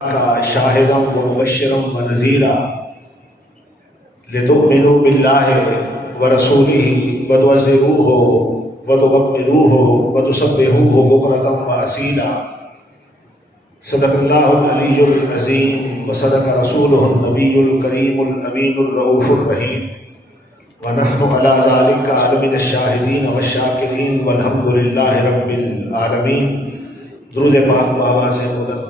شاہدا ومبشرا ونذیرا لتؤمنوا باللہ ورسولہ وتعزروہ وتوقروہ وتسبحوہ بکرۃ واصیلا۔ صدق اللہ العلی العظیم وصدق رسولہ النبی الکریم الامین الرؤوف الرحیم، ونحن علی ذلک من الشاہدین والشاکرین والحمد للہ رب العالمین۔ درود پاک بآواز بلند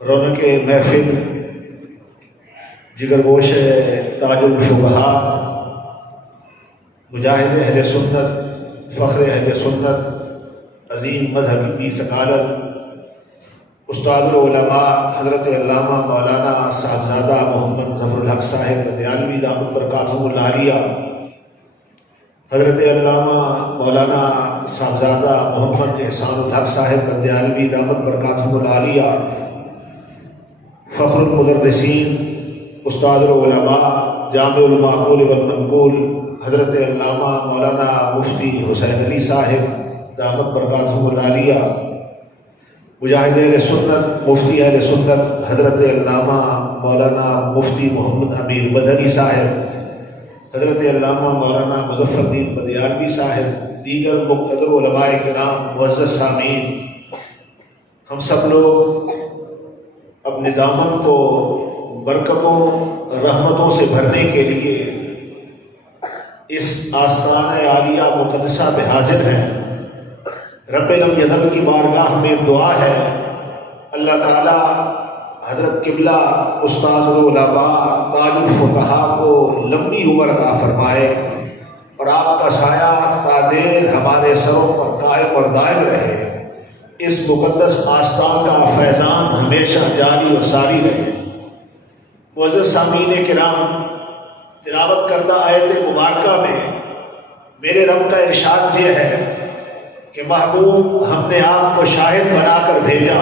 رونق محفل، جگر گوش تاج الفقہاء، مجاہد اہل سنت، فخر اہل سنت، عظیم مذہبی سکالر، استاد العلماء حضرت علامہ مولانا صاحبزادہ محمد ظفر الحق صاحب قدیانوی دامت برکاتہم العالیہ، حضرت علامہ مولانا صاحبزادہ محمد احسان الحق صاحب قدیانوی دامت برکاتہم العالیہ، فخر المدرسین، استاد العلماء، جامع المعقول والمنقول، حضرت علامہ مولانا مفتی حسین علی صاحب دامت برکاتہم العالیہ، مجاہد اہل سنت، مفتی اہل سنت، حضرت علامہ مولانا مفتی محمد امیر مظہری صاحب، حضرت علامہ مولانا مظفر الدین بدیانوی صاحب، دیگر مقتدر علماء کرام، معزز سامعین، ہم سب لوگ اپنے دامن کو برکتوں رحمتوں سے بھرنے کے لیے اس آستانہ عالیہ مقدسہ میں حاضر ہیں۔ رب لم یزل کی بارگاہ میں دعا ہے، اللہ تعالی حضرت قبلہ استاد العلماء تاج الفقہاء کو لمبی عمر عطا فرمائے اور آپ کا سایہ تا دیر ہمارے سروں پر قائم اور دائم رہے۔ اس مقدس آستان کا فیضان ہمیشہ جاری اور ساری رہے۔ معزز سامعین کرام، تلاوت کردہ آیت مبارکہ میں میرے رب کا ارشاد یہ ہے کہ محبوب، ہم نے آپ کو شاہد بنا کر بھیجا،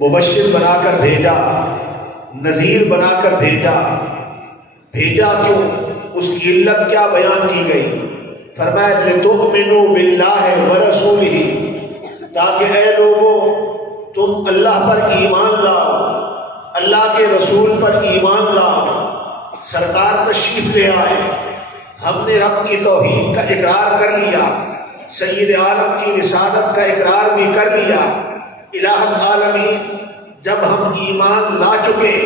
مبشر بنا کر بھیجا، نذیر بنا کر بھیجا۔ بھیجا کیوں؟ اس کی علت کیا بیان کی گئی؟ فرمایا لتؤمنوا باللہ ورسولہ، تاکہ اے لوگوں تم اللہ پر ایمان لاؤ، اللہ کے رسول پر ایمان لاؤ۔ سرکار تشریف لے آئے، ہم نے رب کی توحید کا اقرار کر لیا، سید عالم کی رسالت کا اقرار بھی کر لیا۔ الہ العالمین، جب ہم ایمان لا چکے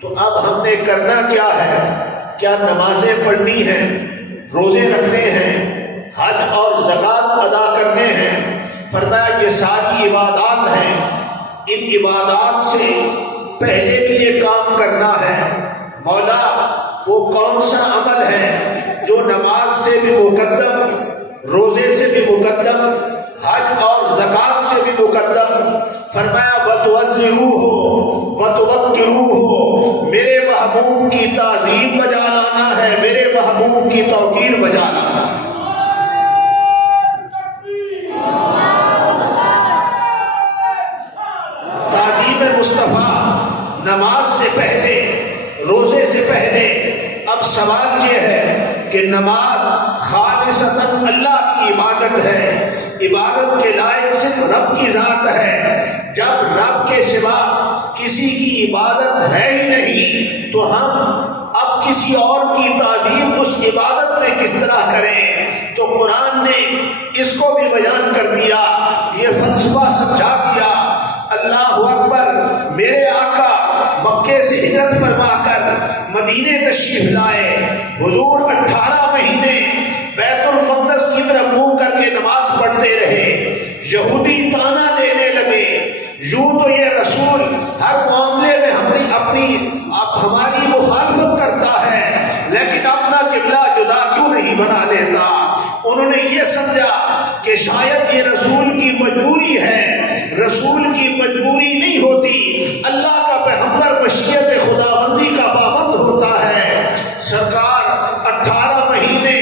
تو اب ہم نے کرنا کیا ہے؟ کیا نمازیں پڑھنی ہیں، روزے رکھنے ہیں، حج اور زکوٰۃ ادا کرنے ہیں؟ فرمایا یہ ساری عبادات ہیں، ان عبادات سے پہلے بھی یہ کام کرنا ہے۔ مولا وہ کون سا عمل ہے جو نماز سے بھی مقدم، روزے سے بھی مقدم، حج اور زکوٰۃ سے بھی مقدم؟ فرمایا وتعزروہ وتوقروہ، میرے محبوب کی تعظیم بجا لانا ہے، میرے محبوب کی توقیر بجا لانا ہے۔ تعظیم مصطفیٰ نماز سے پہلے، روزے سے پہلے۔ اب سوال یہ ہے کہ نماز خالصتاً اللہ کی عبادت ہے، عبادت کے لائق صرف رب کی ذات ہے۔ جب رب کے سوا کسی کی عبادت ہے ہی نہیں تو ہم اب کسی اور کی تعظیم اس عبادت میں کس طرح کریں؟ تو قرآن نے اس کو بھی بیان کر دیا، یہ فلسفہ سمجھا دیا۔ اللہ اکبر، میرے آقا مکے سے ہجرت فرما کر مدینے تشریف لائے، حضور 18 مہینے بیت المقدس کی طرف منہ کر کے نماز پڑھتے رہے۔ یہودی طعنہ دینے لگے، یوں تو یہ رسول ہر معاملے میں ہماری مخالفت کرتا ہے، لیکن اپنا قبلہ جدا کیوں نہیں بنا لیتا؟ انہوں نے یہ سمجھا کہ شاید یہ رسول کی مجبوری ہے۔ رسول کی مجبوری نہیں ہوتی، اللہ کا پیغمبر مشیت خداوندی کا پابند ہوتا ہے۔ سرکار 18 مہینے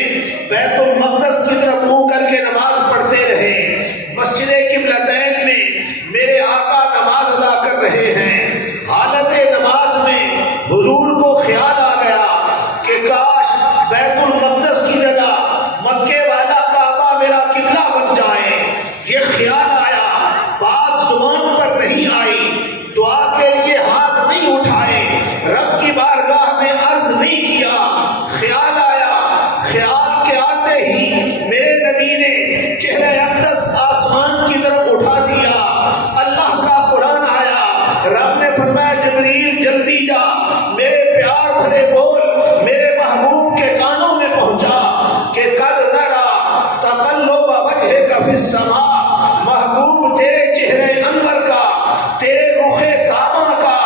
بیت المقدس کی طرف منہ کر کے نماز پڑھتے رہے۔ مسجد قبلتین میں میرے آقا نماز ادا کر رہے ہیں۔ حالت نماز میں حضور کو کو خیال آ گیا کہ کاش بیت المقدس کی جگہ مکے والا کعبہ میرا قبلہ بن جائے. یہ خیال آیا، بات زبان پر نہیں آئی، دعا کے لیے ہاتھ نہیں اٹھائے، رب کی بارگاہ میں عرض نہیں کیا. خیال آیا، خیال کے آتے ہی میرے نبی نے چہرہ اقدس آسمان کی طرف اٹھا دیا. اللہ کا قرآن آیا، رب نے فرمایا جبریل جلدی جا، میرے پیار بھرے بول میرے محبوب کے کانوں میں پہنچا کہ قد نرا تقلب وجہک فی السماء. محبوب تیرے چہرے انور کا، تیرے رخ کعبہ کا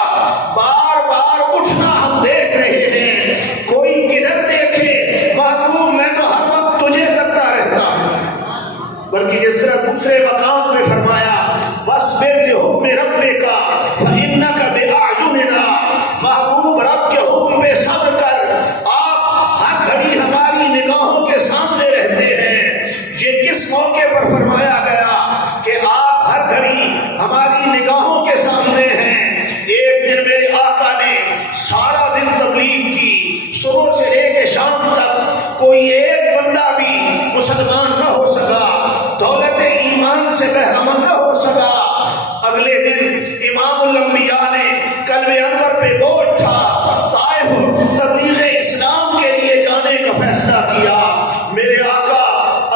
بار بار اٹھنا ہم دیکھ رہے ہیں. کوئی کدھر دیکھے محبوب، میں تو ہر وقت تجھے کرتا رہتا ہوں. بلکہ جس طرح دوسرے مقام میں فرمایا وَاصْبِرْ لِحُکْمِ رَبِّکَ فَإِنَّکَ بِأَعْیُنِنَا. محبوب رب کے حکم پہ صبر کر، آپ ہر گھڑی ہماری نگاہوں کے سامنے رہتے ہیں. یہ کس موقع پر فرمایا گیا کہ آپ ہر گھڑی ہماری نگاہوں کے سامنے ہیں؟ ایک دن میرے آقا نے سارا دن تبلیغ کی، صبح سے لے کے شام تک کوئی ایک بندہ بھی مسلمان نہ ہو سکا، دولت ایمان سے بہرمند نہ ہو سکا. اگلے دن امام الانبیاء نے قلب انور پہ بوجھ تھا، طائف تبلیغ اسلام کے لیے جانے کا فیصلہ کیا. میرے آقا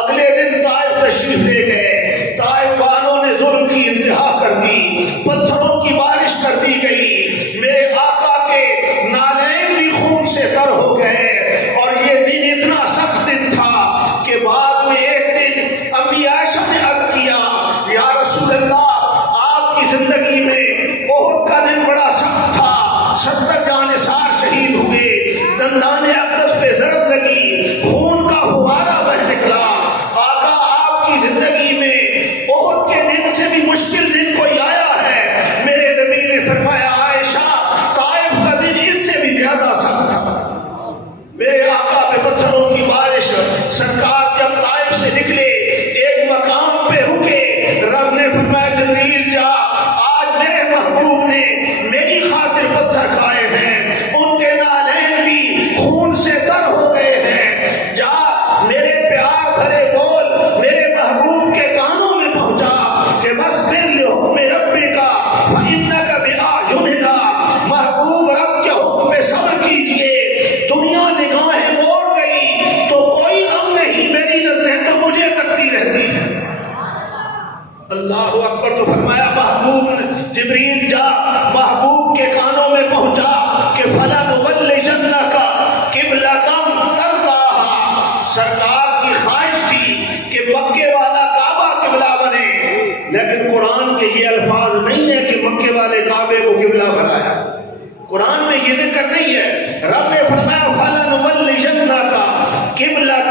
اگلے دن طائف تشریف لے گئے. طائف والوں نے ظلم کی انتہا کر دی، پتھروں کی بارش کر دی گئی. میرے آقا کے نالین بھی خون سے تر ہو گئے. اور یہ دن اتنا سخت دن تھا کہ بعد میں ایک دن امی عائشہ نے عرض کیا یا رسول اللہ، آپ کی زندگی میں احد کا دن بڑا سخت تھا، 70 جانثار شہید ہوئے، دندان اقدس پہ ضرب لگی، خون کا فوارہ بہ نکلا. آقا آپ کی زندگی میں احد کے دن سے بھی مشکل دن کوئی آیا ہے؟ میرے نبی نے فرمایا عائشہ، طائف کا دن اس سے بھی زیادہ سخت تھا. میرے آقا پہ پتھروں کی بارش. سرکار جب طائف سے نکلے ایک مقام پہ رکے، رب نے فرمایا جبریل جا، آج میرے محبوب نے میری خاطر پتھر کھائے ہیں، ان کے نالین بھی خون سے تر ہو گئے ہیں. جا میرے پیار بھرے بول میرے محبوب کے کانوں میں پہنچا کہ وَاصْبِرْ لِحُکْمِ رَبِّکَ فَإِنَّکَ بِأَعْیُنِنَا. محبوب رب کے حکم پہ صبر کیجئے. دنیا نگاہیں موڑ گئی تو کوئی غم نہیں، میری نظریں تو مجھے تکتی رہتی ہیں. اللہ اکبر. تو فرمایا محبوب جبریل جا، محبوب کے کانوں میں پہنچا کہ فَلَنُوَلِّيَنَّكَ قِبْلَةً تَرْضَاهَا. سرکار کی خواہش تھی کہ مکے والا کعبہ قبلہ بنے، لیکن قرآن کے یہ الفاظ نہیں ہے کہ مکے والے کعبے کو قبلہ بنایا. قرآن میں یہ ذکر نہیں ہے. رب نے فرمایا فَلَنُوَلِّيَنَّكَ قِبْلَةً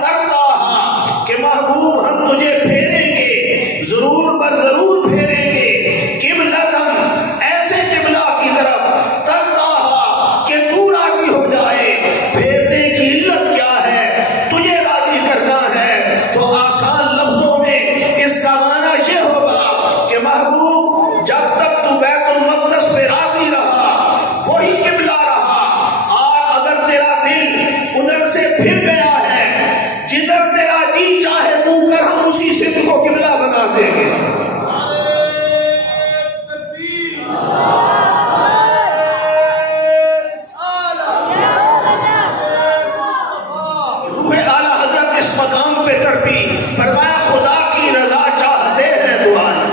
تَرْضَاهَا کہ محبوب ہم تجھے پھیریں گے، ضرور بضرور پھیریں گے. قبلۃ ایسے قبلہ کی طرف، ترضاها کہ تو راضی ہو جائے. پھیرنے کی علت کیا ہے؟ تجھے راضی کرنا ہے. تو آسان لفظوں میں اس کا معنی یہ ہوگا کہ محبوب جب تک تو بیت المقدس پہ راضی رہا وہی قبلہ رہا. اور اگر تیرا دل ادھر سے پھر گیا ہے، جدھر تیرا جی چاہے منہ کر ہم اسی سمت کو قبلہ بنا دیں گے. روح اعلیٰ حضرت اس مقام پہ تڑپی، فرمایا خدا کی رضا چاہتے ہیں تو عالم،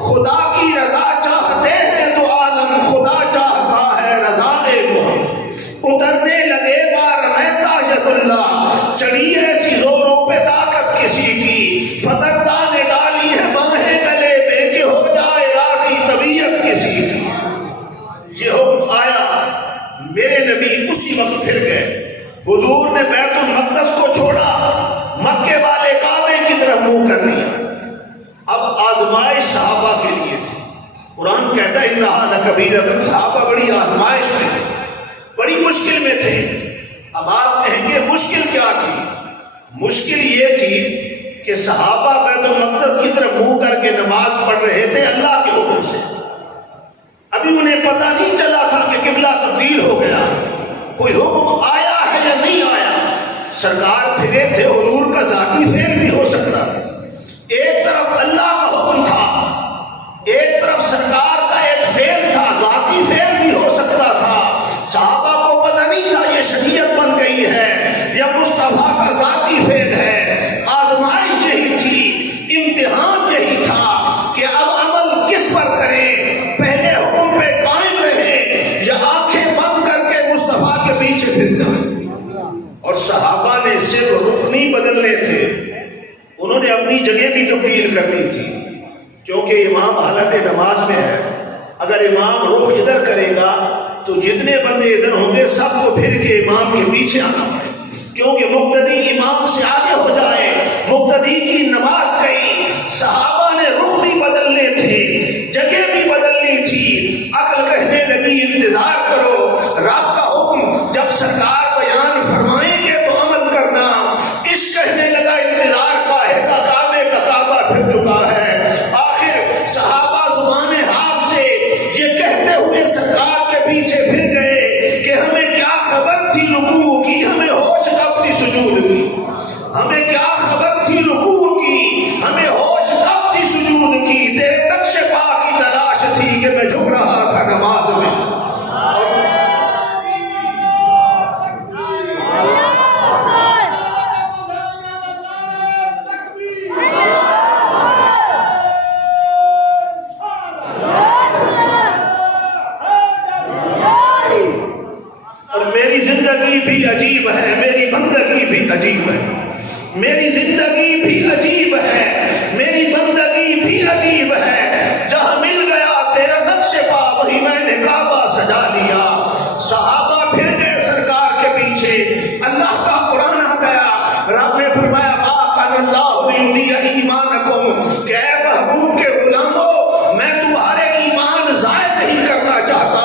خدا کی رضا چاہتے ہیں تو عالم، خدا چاہتا ہے رضا محمد. اترنے لگے بار میں تاجت اللہ، چڑھی ایسی زوروں پہ طاقت کسی کی، فتردہ نے ڈالی ہے باہیں گلے میں کہ ہو جائے راضی طبیعت کسی کی. یہ حکم آیا، میرے نبی اسی وقت پھر گئے. حضور نے بیت المقدس کو چھوڑا، مکے والے کعبے کی طرف منہ کر لیا. اب آزمائش صحابہ کے لیے تھی. قرآن کہتا ہے انہا لکبیرۃ. صحابہ بڑی آزمائش میں تھے، بڑی مشکل میں تھے. اب آپ کہیں گے مشکل کیا تھی؟ مشکل یہ تھی کہ صحابہ بیت المقدس کی طرف منہ کر کے نماز پڑھ رہے تھے اللہ کے حکم سے. ابھی انہیں پتہ نہیں چلا تھا کہ قبلہ تبدیل ہو گیا. کوئی حکم آیا ہے یا نہیں آیا. سرکار پھرے تھے، حضور کا ذاتی فعل بھی ہو سکتا تھا. ایک طرف اللہ کا حکم تھا، ایک طرف سرکار کا ایک فعل تھا، ذاتی فعل بھی ہو سکتا تھا. صحابہ کو پتہ نہیں تھا یہ شریعت بن گئی ہے یا مصطفیٰ کا ذاتی فعل ہے. آزمائش یہی تھی، امتحان یہی تھا کہ اب عمل کس پر کریں، پہلے حکم پہ قائم رہے یا آنکھیں بند کر کے مصطفیٰ کے پیچھے پھر جائیں. اور صحابہ نے صرف رخ نہیں بدلنے تھے، انہوں نے اپنی جگہ بھی تبدیل کرنی تھی. کیونکہ امام حالت نماز میں ہے، اگر امام رخ ادھر کرے گا تو جتنے بندے ادھر ہوں گے سب کو پھر کے امام کے پیچھے آنا پڑے، کیونکہ مقتدی امام سے آگے ہو جائے. مقتدی کی نماز گئی. صحابہ نے رخ بھی بدلنے تھے، جگہ بھی بدلنی تھی. عقل کہنے لگی انتظار کرو، رب کا حکم جب سرکار بیان فرمائیں گے تو عمل کرنا. عشق کہنے لگا انتظار کا ہے، کعبے کا کعبہ پھر چکا ہے. آخر صحابہ زبان حال سے یہ کہتے ہوئے سرکار کے پیچھے پھر گئے کہ ہمیں کیا خبر تھی رکوع کی، ہمیں ہوش کب تھی سجود کی. ہمیں کیا خبر تھی رکوع کی، ہمیں ہوش کب تھی سجود کی. تیرے نقش پا کی تلاش تھی کہ میں جھک رہا تھا نماز میں. اور میری زندگی بھی عجیب ہے، میری بندگی بھی عجیب ہے. میری زندگی بھی عجیب ہے، میری بندگی بھی عجیب ہے. جہاں مل گیا تیرا نقش پا وہی میں نے کعبہ سجا لیا. صحابہ پھر گئے سرکار کے پیچھے. اللہ کا قرآن آ گیا، رب نے فرمایا ما کان اللہ لیضیع ایمانکم، کہ اے محبوب کے غلاموں میں تمہارے ایمان ضائع نہیں کرنا چاہتا.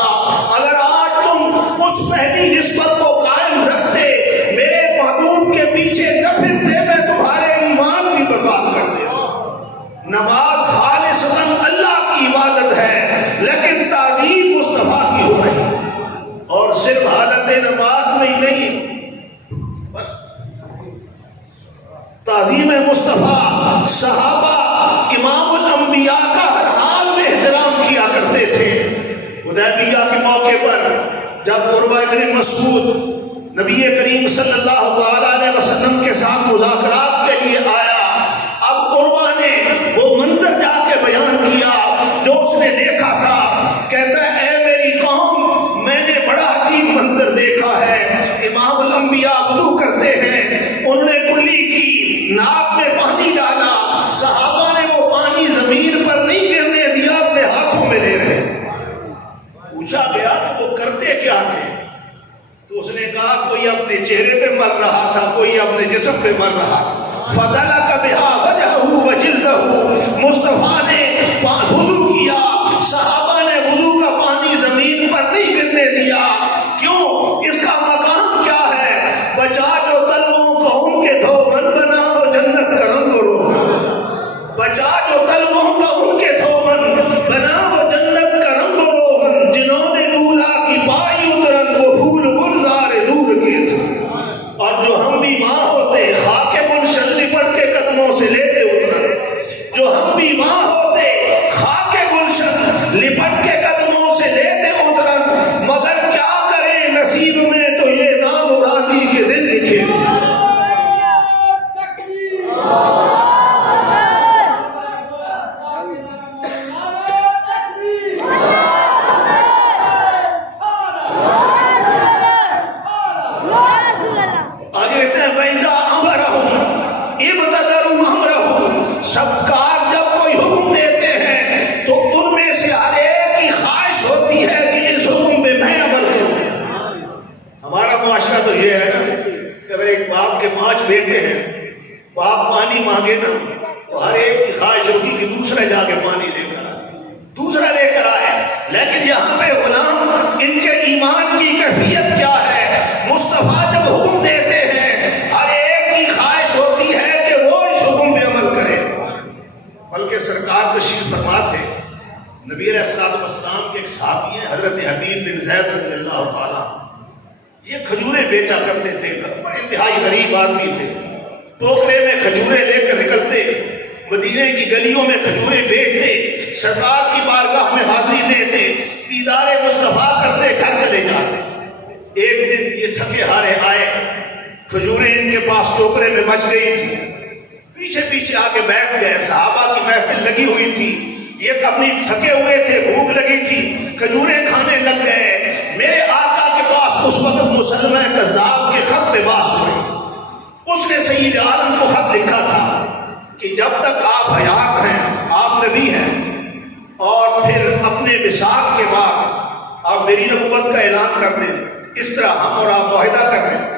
اگر آج تم اس پہلی نسبت کو قائم رکھتے، میرے محبوب کے پیچھے نہ پھرتے، میں تمہارے ایمان بھی برباد کر دے. نماز خالصتاً اللہ کی عبادت ہے، لیکن تعظیم مصطفیٰ کی ہو رہی ہے. اور صرف حالت نماز میں ہی نہیں، تعظیم مصطفیٰ صحابہ امام الانبیاء کا ہر حال میں احترام کیا کرتے تھے. حدیبیہ کے موقع پر جب عروہ بن مسعود نبی کریم صلی اللہ تعالیٰ علیہ وسلم کے ساتھ مذاکرات کے لیے آیا، اب عروہ نے وہ منظر جا کے بیان کیا جو اس نے دیکھا تھا. کہتا ہے اے میری قوم، میں نے بڑا عجیب منظر دیکھا ہے. امام الانبیاء وضو کرتے ہیں، انہوں نے کلی کی، ناک میں پانی ڈالا، صحابہ نے وہ پانی زمین پر نہیں گرنے دیا، اپنے ہاتھوں میں لے رہے. پوچھا گیا کہ وہ کرتے کیا تھے؟ تو اس نے کہا کوئی اپنے چہرے پہ مر رہا تھا، کوئی اپنے جسم پہ مر رہا. فَدَلَكَ بِهَا وَجْهَهُ وَجِلْدَهُ. مصطفیٰ نے وضو کیا، صحابہ نے وضو کا پانی زمین پر نہیں گرنے دیا. کیوں؟ اس کا مقام کیا ہے؟ بچا جو طلبوں کو ان کے دھو من بنا وہ جنت کا رنگ و روغن. بچا جو طلبوں کو ان کے دھو من بنا وہ جنت کا رنگ و روغن. جنہوں نے دولہا کی پائی اترن وہ پھول گلزار نور کے تھے. اور جو ہم بھی ماں ہوتے خاک گلشن لپٹ کے قدموں سے لیتے اترن. جو ہم بھی ماں ہوتے خاک گلشن لپٹ کے قدموں سے لیتے اترن. مگر کیا کریں نصیب میں تو یہ نامرادی کے دن لکھے تھے. سب کار جب کوئی حکم دیتے ہیں تو ان میں سے ہر ایک کی خواہش ہوتی ہے کہ اس حکم پہ میں عمل کروں. ہمارا معاشرہ تو یہ ہے نا کہ اگر ایک باپ کے 5 بیٹے ہیں، باپ پانی مانگے نا تو ہر ایک کی خواہش ہوتی کہ دوسرا جا کے پانی لے کر آئے، دوسرا لے کر آئے. لیکن یہاں پہ غلام ان کے ایمان کی کیفیت کیا ہے؟ مصطفیٰ جب حکم دیتے ہیں ہر ایک کی خواہش ہوتی ہے کہ وہ اس حکم پہ عمل کرے. بلکہ سرکار تشریف فرما تھے، نبی علیہ السلام کے ایک صحابی ہیں حضرت حبیب بن زید رضی اللہ تعالیٰ. یہ کھجوریں بیچا کرتے تھے، بڑے انتہائی غریب آدمی تھے، ٹوکرے میں کھجوریں لے کر نکلتے، مدینے کی گلیوں میں کھجوریں بیچتے، سرکار کی بارگاہ میں حاضری دیتے، دیدار مصطفیٰ کرتے، گھر چلے جاتے۔ ایک دن یہ تھکے ہارے آئے، کھجوریں ان کے پاس ٹوکرے میں بچ گئی تھی، پیچھے پیچھے آگے بیٹھ گئے، صحابہ کی محفل لگی ہوئی تھی، یہ اپنی تھکے ہوئے تھے، بھوک لگی تھی، کھجوریں کھانے لگ گئے۔ میرے آقا کے پاس اس وقت مسلمہ کذاب کے خط پہ باس ہوئی، اس نے سید عالم کو خط لکھا تھا کہ جب تک آپ حیات ہیں، آپ نبی ہیں، اور پھر اپنے وصال کے بعد آپ میری نبوت کا اعلان کر دیں، اس طرح ہم اور آپ معاہدہ کر لیں۔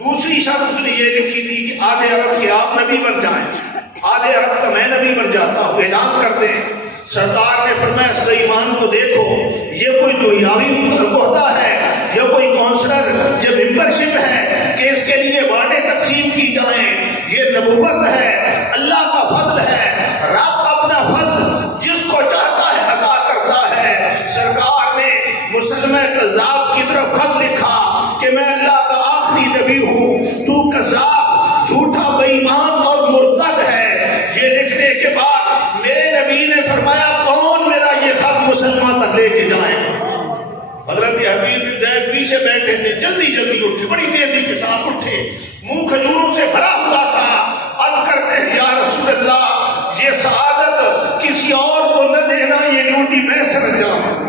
دوسری شرط اس نے یہ لکھی تھی کہ آدھے عرب کے آپ نبی بن جائیں، آدھے عرب کا میں نبی بن جاتا ہوں، اعلان کر دیں۔ سرکار نے فرمایا سلیمان کو دیکھو، یہ کوئی دنیاوی عہدہ ہے، یہ کوئی کونسلر، یہ ممبرشپ ہے کہ اس کے لیے بانڈیں تقسیم کی جائیں، یہ نبوت ہے، اللہ کا فضل ہے، رب اپنا فضل جس کو چاہتا ہے عطا کرتا ہے۔ سرکار نے مسلمہ کذاب کی طرف خط لکھا کہ میں اللہ کا آخری نبی ہوں، تو کذاب، جھوٹا، بے ایمان اور مرتد ہے۔ یہ لکھنے کے بعد میرے نبی نے فرمایا کون میرا یہ خط مسلمان تک لے کے جائے گا؟ حضرت حبیب بن زید پیچھے بیٹھے تھے، جلدی جلدی اٹھے، بڑی تیزی کے ساتھ اٹھے، منہ کھجوروں سے بھرا ہوا تھا، عرض کرتے ہیں یا رسول اللہ یہ سعادت کسی اور کو نہ دینا، یہ ڈیوٹی میں سر انجام دوں،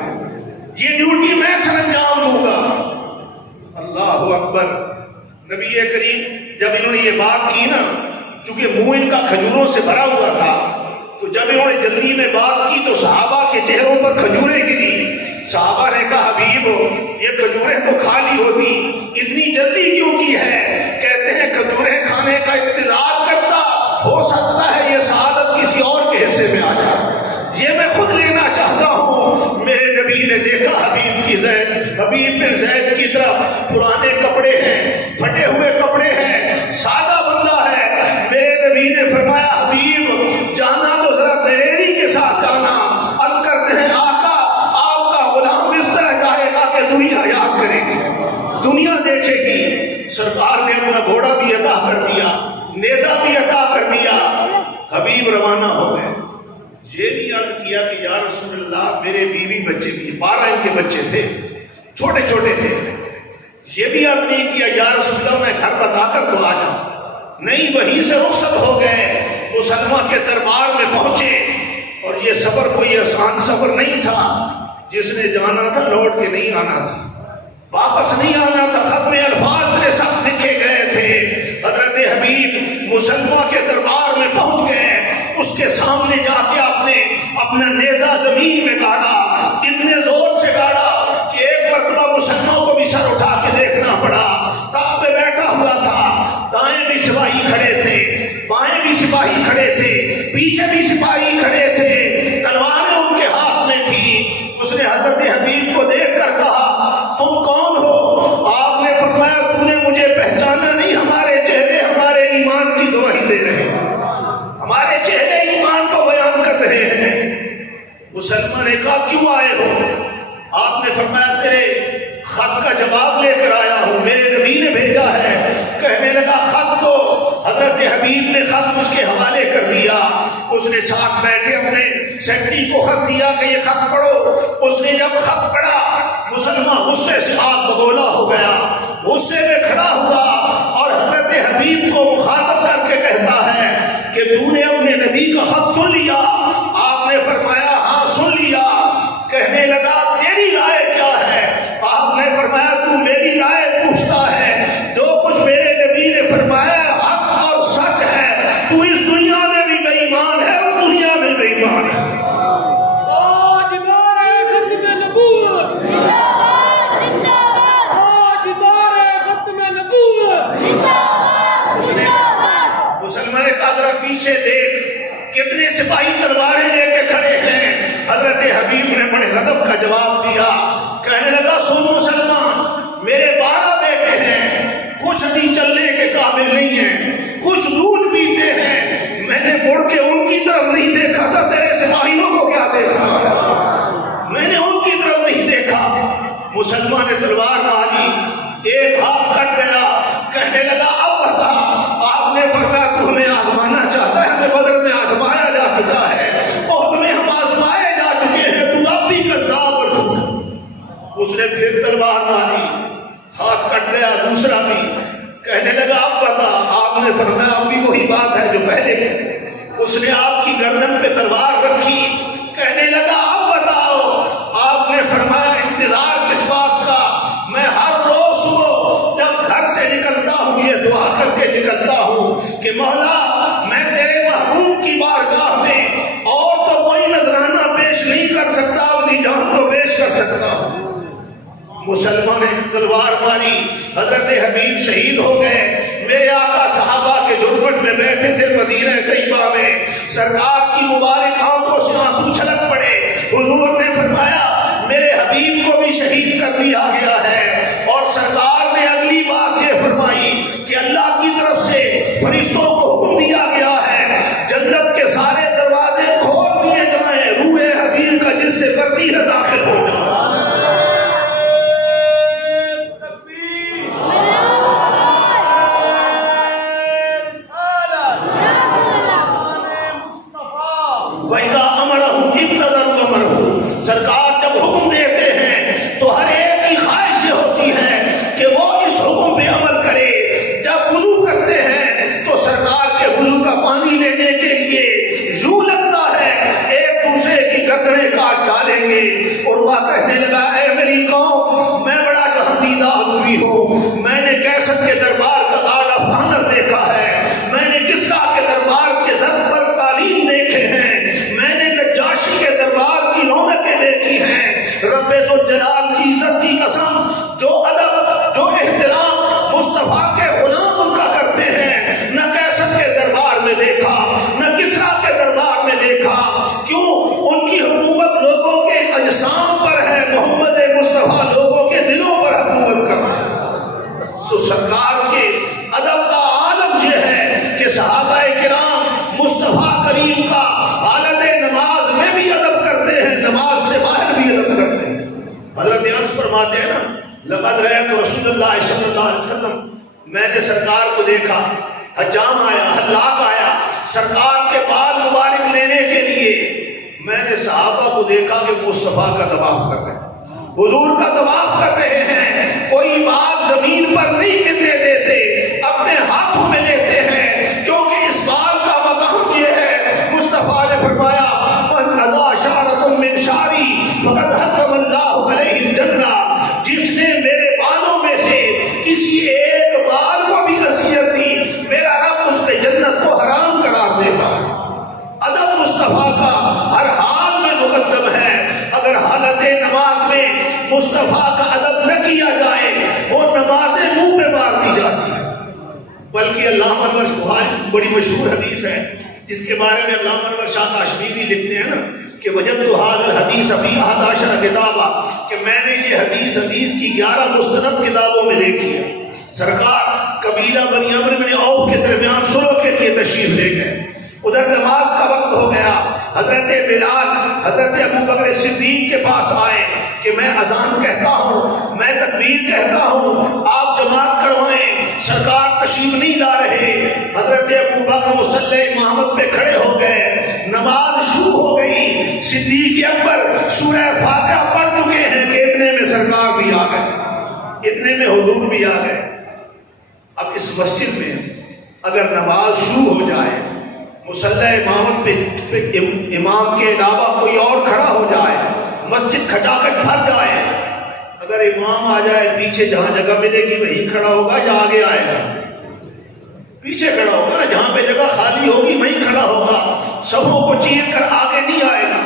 یہ ڈیوٹی میں سر انجام دوں گا۔ اللہ اکبر۔ نبی کریم جب انہوں نے یہ بات کی نا، چونکہ منہ ان کا کھجوروں سے بھرا ہوا تھا، تو جب انہوں نے جلدی میں بات کی تو صحابہ کے چہروں پر کھجوریں گری۔ صحابہ نے کہا حبیب یہ کھجوریں تو کھالی ہوتی، اتنی جلدی کیوں کی ہے؟ کہتے ہیں کھجوریں کھانے کا انتظار کرتا، ہو سکتا ہے یہ سعادت کسی اور کے حصے میں آ جائے، یہ میں خود لینا چاہتا ہوں۔ میرے نبی نے دیکھا حبیب بن زید کی طرف، پرانے کپڑے ہیں، پھٹے ہوئے کپڑے ہیں، سادہ بندہ ہے۔ میرے نبی نے فرمایا حبیب جانا تو ذرا دلیری کے ساتھ جانا۔ عرض کرتے ہیں آقا آپ کا غلام اس طرح جائے گا کہ دنیا یاد کرے گی، دنیا دیکھے گی۔ سرکار نے اپنا گھوڑا بھی عطا کر دیا، نیزہ بھی عطا کر دیا، حبیب روانہ ہو گئے۔ یہ نہیں عرض کیا کہ یا رسول اللہ میرے بیوی بچے بھی، 12 ان کے بچے تھے، چھوٹے چھوٹے تھے، یہ بھی عرض نہیں کیا یا رسول اللہ میں گھر بتا کر تو آ جاؤں، نہیں، وہیں سے رخصت ہو گئے، مسلمہ کے دربار میں پہنچے۔ اور یہ سفر کوئی آسان سفر نہیں تھا، جس نے جانا تھا لوٹ کے نہیں آنا تھا، واپس نہیں آنا تھا، خط میں الفاظ میں سب لکھے گئے تھے۔ حضرت حبیب مسلمہ کے دربار میں پہنچ گئے، اس کے سامنے جا کے آپ نے اپنا نیزہ زمین میں گاڑا، اتنے زور سے گاڑا کہ ایک مرتبہ مسلمانوں کو بھی سر اٹھا کے دیکھنا پڑا۔ تخت پہ بیٹھا ہوا تھا، دائیں بھی سپاہی کھڑے تھے، بائیں بھی سپاہی کھڑے تھے، پیچھے بھی سپاہی کھڑے تھے، تلواریں ان کے ہاتھ میں تھی۔ اس نے حضرت حبیب کو دیکھ کر کہا تم کون ہو؟ آپ نے فرمایا تو نے مجھے پہچانا نہیں، ہمارے چہرے ہمارے ایمان کی گواہی دے رہے ہیں، ہمارے چہرے ایمان کو بیان کر رہے ہیں۔ مسلمان نے کہا کیوں آئے ہو؟ آپ نے فرمایا تیرے خط کا جواب لے کر آیا ہوں، میرے نبی نے بھیجا ہے۔ کہنے لگا خط تو حضرت حبیب نے خط اس کے حوالے کر دیا، اس نے ساتھ بیٹھے اپنے سیکرٹری کو خط دیا کہ یہ خط پڑھو۔ اس نے جب خط پڑھا مسلمان غصے سے آگ بگولا ہو گیا، غصے میں کھڑا ہوا اور حضرت حبیب کو مخاطب کر کے کہتا ہے کہ تو نے اپنے نبی کا خط سن لیا؟ آپ نے فرمایا ہاں سن لیا۔ کہنے لگا تیری رائے کیا ہے؟ آپ نے فرمایا تو میری رائے پوچھتا ہے، جو کچھ میرے نبی نے فرمایا حق اور سچ ہے، تو اس دنیا میں بھی بے ایمان ہے اور دنیا میں بے ایمان ہے۔ مسلمان کا ذرا پیچھے دیکھ، کتنے سپاہی تلواریں لے کے کھڑے ہیں۔ حضرت حبیب نے بڑے غضب کا جواب دیا، کہنے لگا سن مسلمان، میرے 12 بیٹے ہیں، کچھ بھی چلنے کے قابل نہیں ہیں، کچھ دودھ پیتے ہیں، میں نے مڑ کے ان کی طرف نہیں دیکھا تھا، تیرے سپاہیوں کو کیا دیکھنا ہے، میں نے ان کی طرف نہیں دیکھا۔ مسلمان نے تلوار ماری، ایک ہاتھ پھر تلوار ماری، ہاتھ کٹ گیا، دوسرا بھی کہنے لگا اب بتا۔ آپ نے فرمایا اب بھی وہی بات ہے جو پہلے کی۔ اس نے آپ کی گردن پہ تلوار رکھی، کہنے لگا اب بتاؤ۔ آپ نے فرمایا انتظار کس بات کا؟ میں ہر روز صبح جب گھر سے نکلتا ہوں یہ دعا کر کے نکلتا ہوں کہ مولا میں تیرے محبوب کی بارگاہ میں اور تو کوئی نذرانہ پیش نہیں کر سکتا، اپنی جان تو پیش کر سکتا ہوں۔ مسلمان نے تلوار ماری، حضرت حبیب شہید ہو گئے۔ میرے آقا صحابہ کے جھرمٹ میں بیٹھے تھے مدینہ طیبہ میں، سرکار کی مبارک آنکھوں سے آنسو چھلک پڑے۔ حضور نے فرمایا میرے حبیب کو بھی شہید کر دیا گیا ہے، اور سرکار نے اگلی بات یہ فرمائی کہ اللہ کی طرف سے فرشتوں کو حکم دیا گیا ہے جنت کے سارے دروازے کھول دیے جائیں، روح حبیب کا جس سے مرضی ہے داخل ہو جائے۔ سرکار جب حکم دیتے ہیں تو ہر ایک کی خواہش یہ ہوتی ہے کہ وہ اس حکم پہ عمل کرے۔ جب وضو کرتے ہیں تو سرکار کے وضو کا پانی لینے کے لیے یوں لگتا ہے ایک دوسرے کی گردنیں کاٹ ڈالیں گے۔ اور وہ کہنے لگا اے میری قوم میں بڑا جہاندیدہ آدمی ہوں، میں نے کیسر کے دربار کا گال آف آنر دیکھا ہے، میں نے کسریٰ کے دربار کے زر پر قالین دیکھے ہیں، میں نے نجاشی کے دربار کی رونقیں دیکھی ہیں۔ رب ذوالجلال کی عزت کی قسم، جو ادب جو احترام مصطفیٰ کے غلام ان کا کرتے ہیں، نہ کیسر کے دربار میں دیکھا، نہ کسریٰ کے دربار میں دیکھا۔ کیوں؟ ان کی حکومت لوگوں کے اجسام پر ہے، محمد مصطفیٰ لوگوں کے دلوں پر حکومت کر رہا ہے۔ سو سرکار کے ادب کا عالم یہ ہے کہ صحابہ کرام مصطفیٰ کریم کا حالت نماز میں بھی ادب کرتے ہیں، نماز سے باہر بھی ادب کرتے ہیں۔ حضرت انس فرماتے ہیں نا لقد رأیت رسول اللہ صلی اللہ علیہ وسلم، میں نے سرکار کو دیکھا، حجام آیا، حلاق آیا سرکار کے بال مبارک لینے کے لیے، میں نے صحابہ کو دیکھا کہ مصطفیٰ کا طواف کر رہے ہیں، حضور کا طواف کر رہے ہیں، کوئی بات زمین پر نہیں گرنے دیتے، اپنے ہاتھوں میں لیتے ہیں، کیونکہ اس بال کا مقام یہ ہے۔ مصطفیٰ نے فرمایا من اذا شعرۃ من شعری فقد حرم اللہ علیہ الجنہ، جس نے میرے بالوں میں سے کسی ایک بال کو بھی اذیت دی میرا رب اس پہ جنت کو حرام قرار دیتا ہے۔ ادب مصطفیٰ کا ہر حال میں مقدم ہے۔ اگر حالت نماز میں مصطفیٰ کا ادب نہ کیا جائے وہ نمازیں منہ میں مار دی جاتی ہے۔ بلکہ علامہ انور بخاری بڑی مشہور حدیث ہے جس کے بارے میں علامہ انور شاہ کاشمیری لکھتے ہیں نا کہ وجدت هذا الحدیث فی 11 کتابا، کہ میں نے یہ حدیث کی 11 مستند کتابوں میں دیکھی ہے۔ سرکار قبیلہ بنی عمرو بن عوف کے درمیان صلح کے لیے تشریف لے گئے، ادھر نماز کا وقت ہو گیا، حضرت بلال حضرت ابو بکر صدیق کے پاس آئے کہ میں اذان کہتا ہوں، میں تکبیر کہتا ہوں، آپ جماعت کروائیں، سرکار تشریف نہیں لا رہے۔ حضرت ابو بکر مصلی امامت پہ کھڑے ہو گئے، نماز شروع ہو گئی، صدیق اکبر سورہ فاتحہ پڑھ چکے ہیں کہ اتنے میں سرکار بھی آ گئے، اتنے میں حضور بھی آ گئے۔ اب اس مسجد میں اگر نماز شروع ہو جائے، مصلی امامت پہ امام کے علاوہ کوئی اور کھڑا ہو جائے، مسجد کھچاکھچ بھر جائے، اگر امام آ جائے پیچھے جہاں جگہ ملے گی وہیں کھڑا ہوگا یا آگے آئے گا؟ پیچھے کھڑا ہوگا نا، جہاں پہ جگہ خالی ہوگی وہیں کھڑا ہوگا، سبوں کو چیر کر آگے نہیں آئے گا۔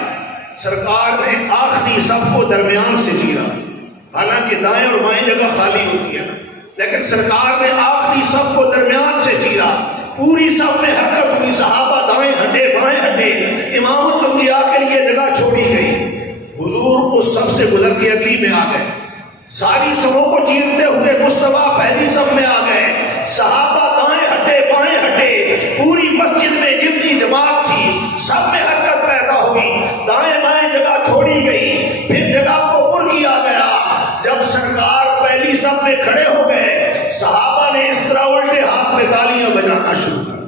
سرکار نے آخری سب کو درمیان سے چیرا، حالانکہ دائیں اور بائیں جگہ خالی ہوتی ہے نا، لیکن سرکار نے آخری سب کو درمیان سے چیرا، پوری سب میں حرکت ہوئی، صحابہ دائیں ہٹے بائیں ہٹے، امام الانبیاء کے لیے جگہ چھوڑی گئی۔ حضور اس سب سے گزر کے اگلی میں آ گئے، ساری سبوں کو چیرتے ہوئے مصطفیٰ پہلی سب میں آ گئے، صحابہ دائیں ہٹے بائیں ہٹے، پوری مسجد میں جتنی جماعت تھی سب میں حرکت پیدا ہوئی، دائیں بائیں جگہ چھوڑی گئی، پھر جگہ کو پر کیا گیا۔ جب سرکار پہلی سب میں کھڑے ہو گئے، صحابہ نے اس طرح الٹے ہاتھ میں تالیاں بجانا شروع کر،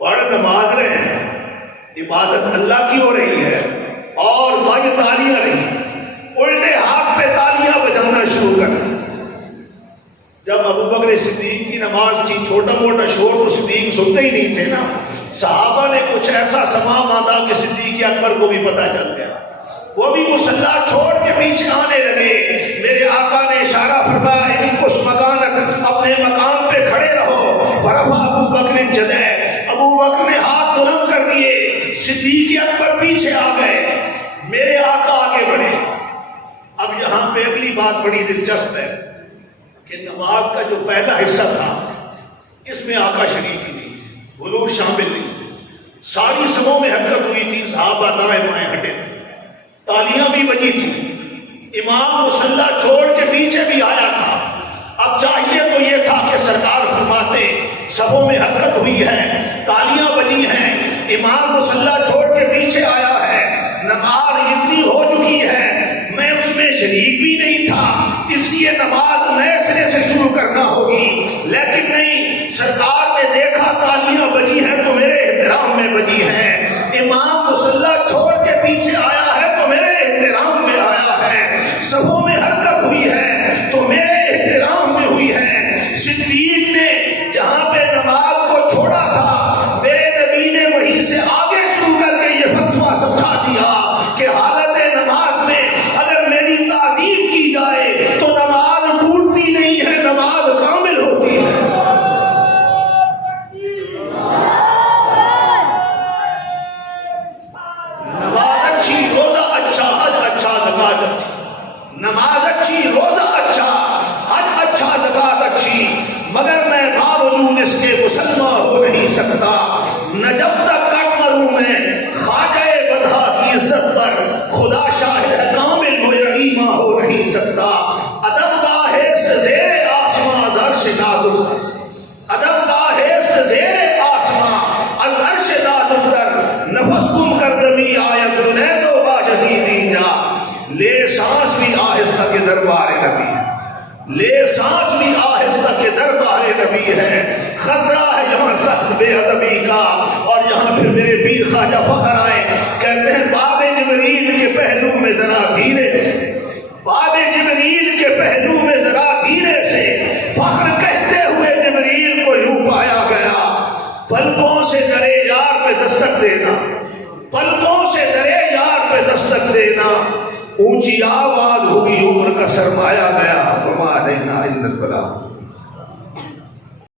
پڑھ نماز رہے ہیں، عبادت اللہ کی ہو رہی ہے اور بھائی تالیاں نہیں، الٹے ہاتھ پہ تالیاں بجانا جب ابو بکر صدیق کی نماز تھی، چھوٹا موٹا شور تو صدیق سنتے ہی نہیں تھے نا، صحابہ نے کچھ ایسا سما باندھا کہ صدیق اکبر کو بھی پتہ چل گیا، وہ بھی مصلی چھوڑ کے پیچھے آنے لگے۔ میرے آقا نے اشارہ فرمایا ان کس مکانک، اپنے مقام پہ کھڑے رہو۔ فرفع ابو بکر جدہ، ابو بکر نے ہاتھ بلند کر دیے، صدیق اکبر پیچھے آ گئے، میرے آقا آگے بڑھے۔ اب یہاں پہ اگلی بات بڑی دلچسپ ہے کہ نماز کا جو پہلا حصہ تھا اس میں آقا شریک ہی نہیں تھے، حضور شامل نہیں تھے، ساری سبوں میں حرکت ہوئی تھی، صحابہ دائیں بائیں ہٹے تھے، تالیاں بھی بجی تھی، امام مصلی چھوڑ کے پیچھے بھی آیا تھا۔ اب چاہیے تو یہ تھا کہ سرکار فرماتے سبوں میں حرکت ہوئی ہے، تالیاں بجی ہیں، امام مصلی چھوڑ کے پیچھے آیا ہے، نماز اتنی ہو چکی ہے، میں اس میں شریک بھی نہیں تھا، اس لیے نماز نئے سرے سے شروع کرنا ہوگی۔ لیکن نہیں، سرکار نے دیکھا تالیاں بجی ہیں تو میرے احترام میں بجی ہیں، امام مصلی چھوڑ کے پیچھے آیا ہے تو میرے احترام میں آیا ہے، سبوں میں حرکت ہوئی ہے تو میرے احترام میں ہوئی ہے۔ صدیق نے جہاں پہ نماز کو چھوڑا تھا، میرے نبی نے وہیں سے آگے شروع کر کے یہ فتویٰ سمجھا دیا کہ حالت نماز میں اگر میری تعظیم کی جائے تو نماز ٹوٹتی نہیں ہے، نماز کامل ہوتی ہے۔ نماز اچھی، روزہ اچھا، حج اچھا، زکات اچھی، نماز اچھی، روزہ اچھا، حج اچھا، زکات اچھی، مگر میں باوجود اس کے مسلمان ہو نہیں سکتا، نہ جب تک کٹ مروں میں خواجہ بدھا کی عزت پر خدا شاہد ہے کامل مجھے ایمان ہو نہیں سکتا۔ ادب گاہ سے زیر آسمان عرش نازل تر، ادب گاہ سے زیر آسمان العرش نازل تر، نفس گم کر دمی آیت جنید و باجزیدی جا، لے سانس بھی آہستہ کے دربار نبی ہے، لے سانس بھی آہستہ کے دربار نبی ہے، خطرہ ہے یہاں سخت بے ادبی کا۔ اور یہاں پھر میرے پیر خواجہ فخر آئے، کہتے ہیں باب جبریل کے پہلو میں ذرا دھیرے سے، باب جبریل کے پہلو میں ذرا دھیرے سے، فخر کہتے ہوئے جبریل کو یوں پایا گیا، پلکوں سے درے یار پہ دستک دینا، پلکوں سے درے یار پہ دستک دینا، اونچی آواز ہوگی عمر کا سرمایا گیا، وما علینا الا البلاغ۔